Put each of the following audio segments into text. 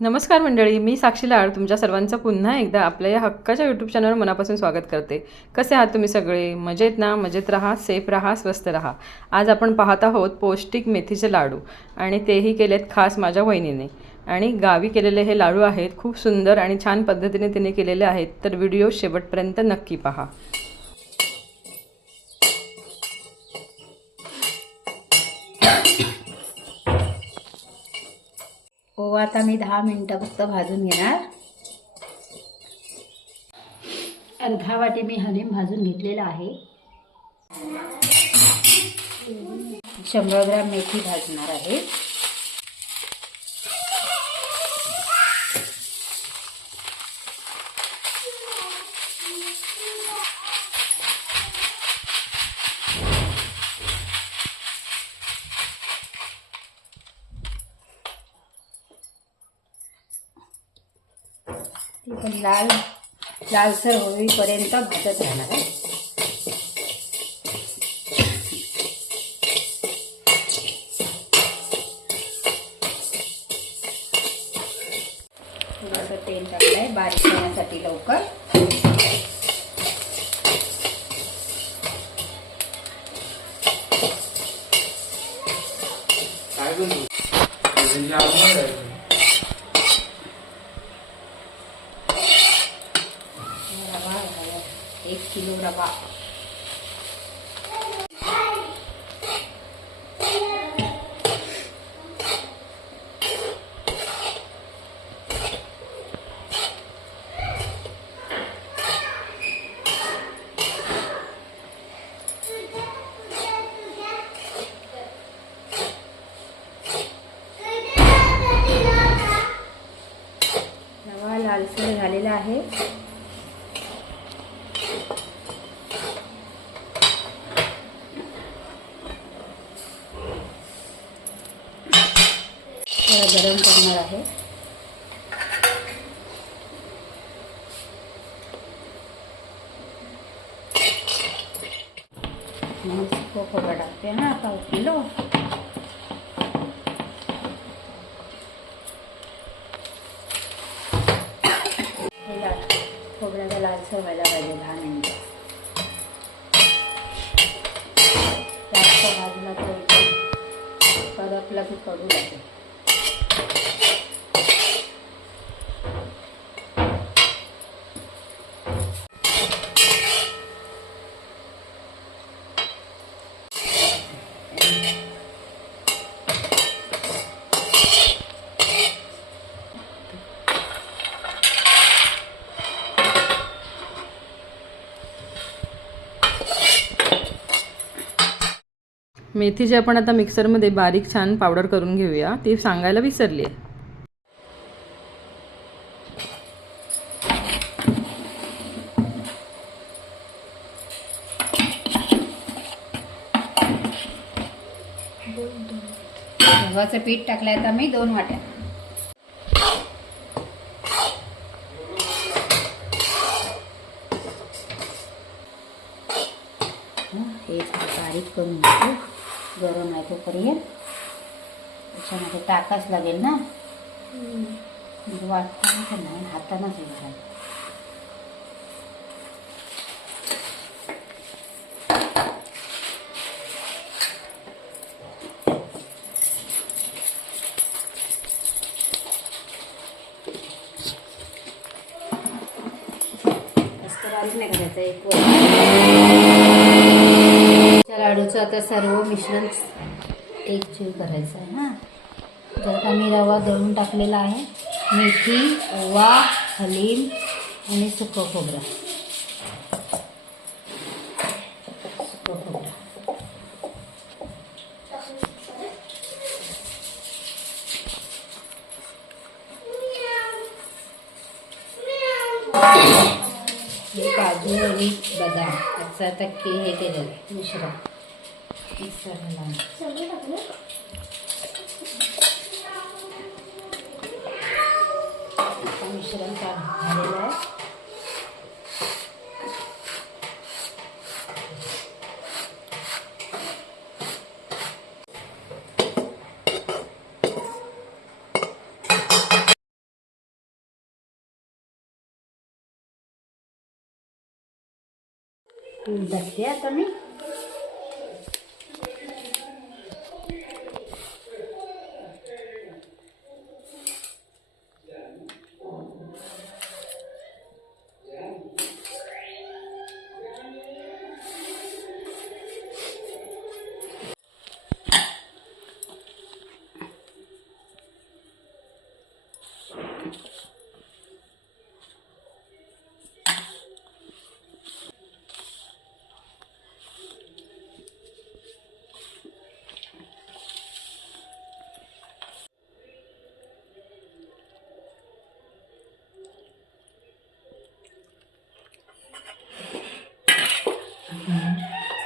नमस्कार मंडळी, मी साक्षी लाड तुमच्या सर्वांचं पुन्हा एकदा आपल्या या हक्काच्या यूट्यूब चॅनलवर मनापासून स्वागत करते. कसे आहात तुम्ही सगळे? मजेत ना? मजेत राहा, सेफ राहा, स्वस्त राहा. आज आपण पाहत आहोत पौष्टिक मेथीचे लाडू आणि तेही केलेत खास माझ्या वहिनीने. आणि गावी केलेले हे लाडू आहेत, खूप सुंदर आणि छान पद्धतीने तिने केलेले आहेत. तर व्हिडिओ शेवटपर्यंत नक्की पहा. ओवा आता मी 10 मिनिटं फक्त भाजून घेणार. अर्धा वाटी मी हलीम भाजून घेतलेला आहे. 100 ग्रॅम मेथी भाजणार आहे. ती पण लालसर होईपर्यंत भाजत राहणार आहे. थोडंसं तेल टाकलंय बारीक होण्यासाठी लवकर. रवा 1 किलो रवा. रवा लालसर झालेला आहे. गरम करणार आहे. खोबरं टाकते ना आता 1 किलो. खोबऱ्याला लालसर व्हायला पाहिजे 10 मिनिटं. जास्त भाजला तर करपला की कडू लागेल. मेथी जी आपण आता मिक्सरमध्ये बारीक छान पावडर करून घेऊया, ती सांगायला विसरली आहे. गव्हाचं पीठ टाकलंय आता मी 2 वाट्या. हे बारीक करून घेतो. गरम आहे तोपर्यंत त्याच्यामध्ये टाकाच लागेल ना. वाटताना पण नाही, हातानंच हे करायचं. बारीक नाही करायचं. एक लाडूचं आता सर्व मिश्रण एकजीव करायचं आहे ना. जर का मी रवा दळून टाकलेला आहे, मेथी, ओवा, हलीम आणि सुकं खोबरं. काजू आणि बदाम याचं आता हे केलेलं आहे मिश्रण मिक्सरला मिश्रण झालेलं आहे. उलटते आता मी.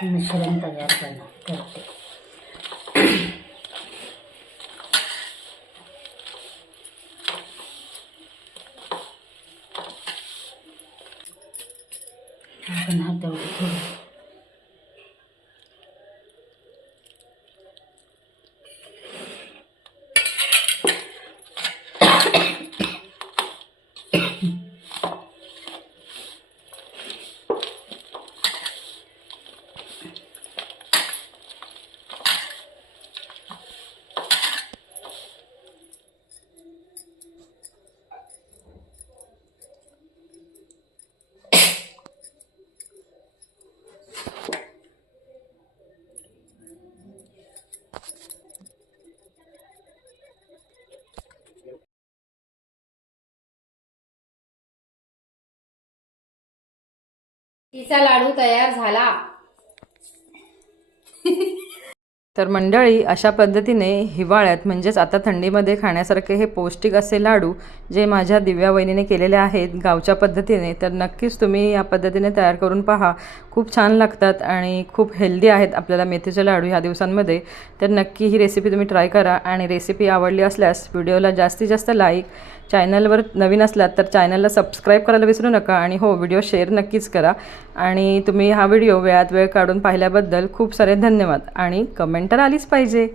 मिश्रण तयार करते. आपण हातावर थोडं तिचा लाडू तयार झाला. तर मंडळी, अशा पद्धतीने हिवाळ्यात म्हणजेच आता थंडीमध्ये खाण्यासारखे हे पौष्टिक असे लाडू जे माझ्या दिव्या वहिनीने केलेले आहेत गावच्या पद्धतीने, तर नक्कीच तुम्ही या पद्धतीने तयार करून पहा. खूप छान लागतात आणि खूप हेल्दी आहेत आपल्याला मेथीचे लाडू ह्या दिवसांमध्ये. तर नक्की ही रेसिपी तुम्ही ट्राय करा आणि रेसिपी आवडली असल्यास व्हिडिओला जास्तीत जास्त लाईक, चॅनलवर नवीन असलात तर चॅनलला सबस्क्राईब करायला विसरू नका आणि हो, व्हिडिओ शेअर नक्कीच करा. आणि तुम्ही हा व्हिडिओ वेळात वेळ काढून पाहिल्याबद्दल खूप सारे धन्यवाद आणि कमेंट तर आलीच पाहिजे.